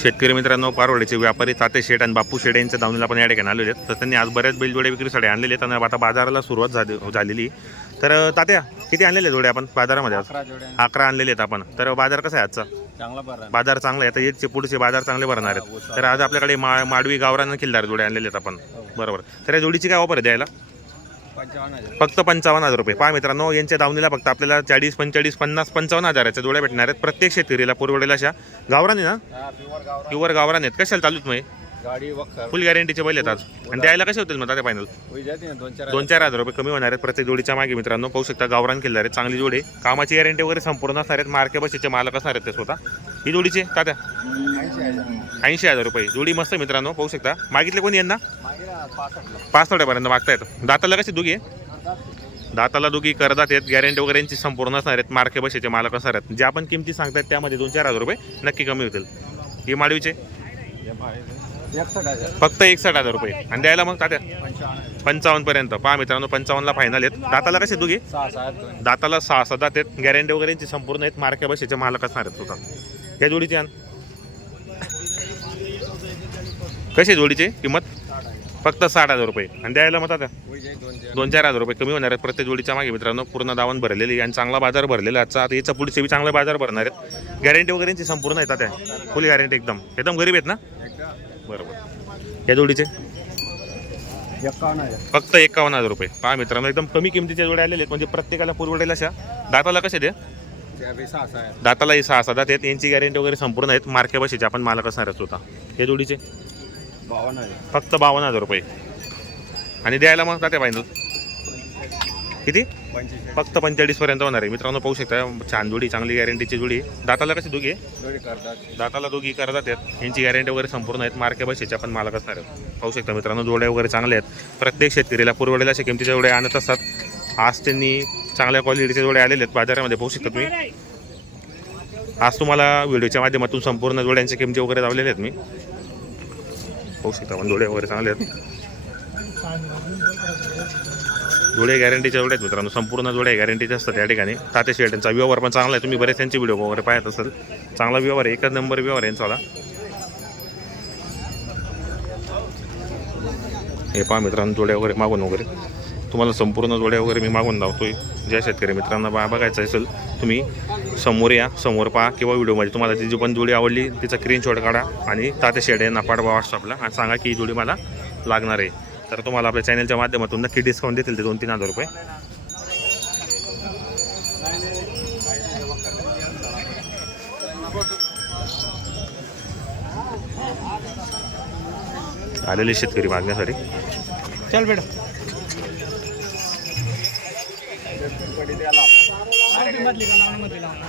शेतकरी मित्रांनो पारवडीचे व्यापारी ताते शेठ आणि बापू शेठ यांच्या दावणीला आपण या ठिकाणी आलेले आहेत. तर त्यांनी आज बऱ्याच बैलजोड्या विक्रीसाठी आणलेले आहेत आणि आता बाजाराला सुरुवात झाली झालेली. तर तात्या किती आणलेले जोडे आपण बाजारामध्ये आज? अकरा आणलेले. आहेत आपण. तर बाजार कसा आहे आजचा? बाजार चांगला आहे. आता याचे पुढचे बाजार चांगले भरणार आहेत. तर आज आपल्याकडे मा माडवी गावरान किल्लार जोडे आणलेले आहेत आपण. बरोबर. तर या जोडीची काय ऑफर आहे द्यायला? फक्त पंचावन्न हजार रुपये. पहा मित्रांनो यांच्या दावणीला फक्त आपल्याला चाळीस पंचेचाळीस पन्नास पंचावन्न हजाराच्या जोड्या भेटणार आहेत. प्रत्येक शेतकरीला पुरवडेल अशा गावरान ना? प्युअर गावरा प्युअर गावरान आहेत. कशाला चालूत मग गाडी फुल गॅरंटीचे बैल आज आणि द्यायला कसे होतील मग फायनल दोन चार हजार. रुपये कमी होणार आहेत प्रत्येक जोडीच्या मागे मित्रांनो. पाहू शकता गावरान किल्लार आहेत. चांगली जोडी. कामाची गॅरंटी वगैरे संपूर्ण असणार आहेत. मार्के बशीचे मालक असणार आहेत ते स्वतः. ही जोडीचे तात्या? ऐंशी हजार. रुपये. जोडी मस्त मित्रांनो पाहू शकता. मागितले कोणी यांना? पाच थोड्यापर्यंत मागता येतं दाताला कशी दुगी आहे? दाताला दुगी करदात आहेत गॅरंटी वगैरे यांची संपूर्ण असणार आहेत मार्के बशीचे मालक असणार आहेत. जे आपण किमती सांगतायत त्यामध्ये दोन चार हजार रुपये नक्की कमी होतील. ही माडवीचे फक्त एकसष्ट हजार रुपये. आणि द्यायला मग तात्या? पंचावन्न. पर्यंत. पहा मित्रांनो पंचावन्नला फायनल आहेत. दाताला कसे दुगी दाताला सहा सहा दात आहेत. गॅरंटी वगैरे यांची संपूर्ण आहेत. मार्के बशीचे मालक असणार आहेत या जोडीची आण कशी आहे जोडीची किंमत? फक्त साठ हजार रुपये. आणि द्यायला मग आता? दोन चार हजार रुपये कमी होणार आहेत प्रत्येक जोडीच्या मागे मित्रांनो. पूर्ण दावण भरलेली आणि चांगला बाजार भरलेला आजचा आता याचा पुढचे बी चांगला बाजार भरणार आहेत. गॅरंटी वगैरेची संपूर्ण येतात त्या फुल गॅरंटी एकदम. एकदम गरीब आहेत ना? बरोबर. या जोडीचे? एकावन्न फक्त एकावन्न हजार रुपये. पहा मित्रांनो एकदम कमी किमतीच्या जोड्या आलेले आहेत. म्हणजे प्रत्येकाला पुरवडेल अशा. दाताला कसे दे बी सहा सहा ही सात आहेत. यांची गॅरंटी वगैरे संपूर्ण आहेत. मार्के बशीचे आपण मालक असणार आहेत स्वतः. हे जोडीचे? फक्त बावन्न हजार रुपये. आणि द्यायला मग तात्या पाहिजे किती? फक्त पंचेचाळीस पर्यंत होणार आहे. मित्रांनो पाहू शकता. छान जोडी चांगली गॅरंटीची जोडी. दाताला कशी दोघी आहे? दाताला दोघी करतात आहेत. यांची गॅरंटी वगैरे संपूर्ण आहेत. मार्के बशीचे आपण मालक असणार आहेत. पाहू शकता मित्रांनो जोड्या वगैरे चांगल्या आहेत. प्रत्येक शेतकरीला पुरवडेल अशा किमतीच्या जोड्या आणत असतात. आज त्यांनी चांगल्या क्वालिटीचे जोड्या आलेले आहेत बाजारामध्ये पाहू शकता तुम्ही. आज तुम्हाला व्हिडिओच्या माध्यमातून संपूर्ण जोड्यांच्या किमती वगैरे लावलेले आहेत मी. पाहू शकता पण जोडे वगैरे चांगले आहेत. जोडे गॅरंटीच्या जोड्या आहेत मित्रांनो संपूर्ण जोड्या गॅरंटीच्या असतात त्या ठिकाणी. ताते शेटांचा व्यवहार पण चांगला आहे. तुम्ही बरेच त्यांचे व्हिडिओ वगैरे पाहत असाल. चांगला व्यवहार आहे एकच नंबर व्यवहार आहे यांचा हे पहा मित्रांनो जोड्या वगैरे मागून वगैरे. तुम्हाला संपूर्ण जोड्या वगैरे मी मागून धावतो आहे ज्या शेतकरी मित्रांना बा बघायचं असेल तुम्ही समोर या समोर पहा किंवा व्हिडिओमध्ये तुम्हाला ती जी पण जोडी आवडली तिचा स्क्रीनशॉट काढा आणि ताते शेड आहे पाठवा व्हॉट्सअपला आणि सांगा की ही जोडी मला लागणार आहे. तर तुम्हाला आपल्या चॅनलच्या माध्यमातून नक्की डिस्काउंट देतील ते दोन तीन हजार रुपये. आलेले शेतकरी मागण्यासाठी. चल बेटा. पडेल त्याला मधली का लावणं मधली लावणं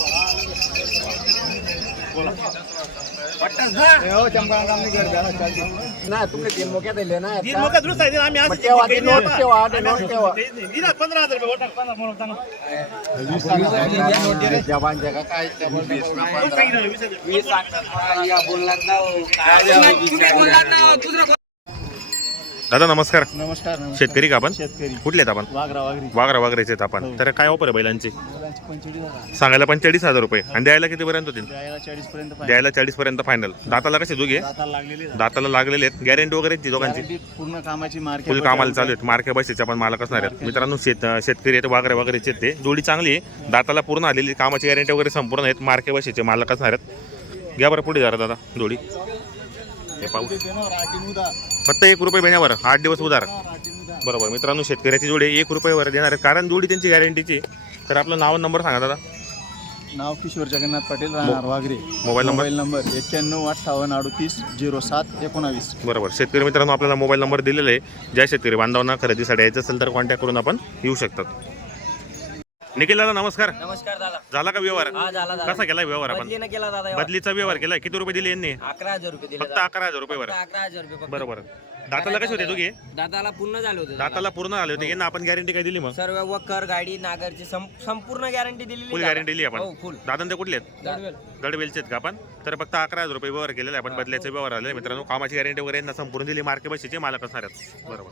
ना तुमने तीन मौके दिले ना तीन मौका दुरुस्त आहे आम्ही आज ठेवा ते नोट ठेवा ते नोट ठेवा दिला पंधरा हजार रुपये वोटा पंधरा म्हणून सांगा. जवान जगह काय कोण सांगितलं? वीस दादा नमस्कार. नमस्कार शेतकरी का आपण? शेतकरी. कुठले आहेत आपण? वागरा वागरी वागरा वागरायचे आहेत आपण. तर काय ऑफर आहे बैलांची? पंचवीस हजार. सांगायला पंचेचाळीस हजार रुपये. आणि द्यायला किती पर्यंत होतील? द्यायला चाळीस पर्यंत द्यायला चाळीस पर्यंत फायनल दाताला कसे दोघे? आता लागलेली दाताला लागलेले आहेत. गॅरंटी वगैरे आहेत ती दोघांची? पूर्ण कामाची मार्केट फुल कामाला चालू आहेत. मार्के बसेचे आपण मालक असणार आहेत. मित्रांनो शेत शेतकरी आहेत वागरे वगैरेचे आहेत ते. जोडी चांगली आहे. दाताला पूर्ण आलेली कामाची गॅरंटी वगैरे संपूर्ण आहेत. मार्के बसेचे मालक असणार आहेत. घ्या बरं पुढे जरा दादा जोडी. हे पाहू फक्त एक रुपये बेण्यावर आठ दिवस उधार. बरोबर मित्रांनो शेतकऱ्याची जोडी एक रुपयावर देणार आहे कारण जोडी त्यांची गॅरंटीची तर आपलं नाव नंबर सांगा दादा. नाव किशोर जगन्नाथ पाटील राहणार Waghare. Mobile number? Mobile number एक्क्याण्णव अठ्ठावन्न अडतीस झिरो सात एकोणावीस. बरोबर शेतकरी मित्रांनो आपल्याला मोबाईल नंबर दिलेला आहे. ज्या शेतकरी बांधवांना खरेदीसाठी यायचं असेल तर कॉन्टॅक्ट करून आपण येऊ शकतात. निखिल दादा नमस्कार. नमस्कार दादा. झाला का व्यवहार? हा झाला दादा कसा केला व्यवहार आपण? बदलीनं केला दादा एवढा. बदलीचा व्यवहार केला किती रुपये दिले यांनी? अकरा हजार रुपये दिले फक्त दादा. अकरा हजार रुपये फक्त अकरा हजार रुपये फक्त. बरोबर. दाताला कसे होते तुझे दादाला पूर्ण झाले होते दादा. दाताला पूर्ण आले होते. यांना आपण गॅरंटी काय दिली मग? सर्व वकर गाडी नागरची सं- संपूर्ण गॅरंटी दिलेली फुल दादा. गॅरंटी दिली आपण. हो फुल दादा ते कुठले आहेत? आहेत का आपण? तर फक्त अकरा हजार रुपये व्यवहार केलेला आहे आपण बदल्याचे व्यवहार आले. मित्रांनो कामाची गॅरंटी वगैरे यांना संपूर्ण दिली. मार्के बशीचे मालक असणार आहेत. बरोबर.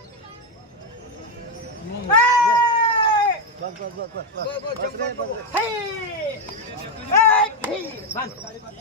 बस बस बस बस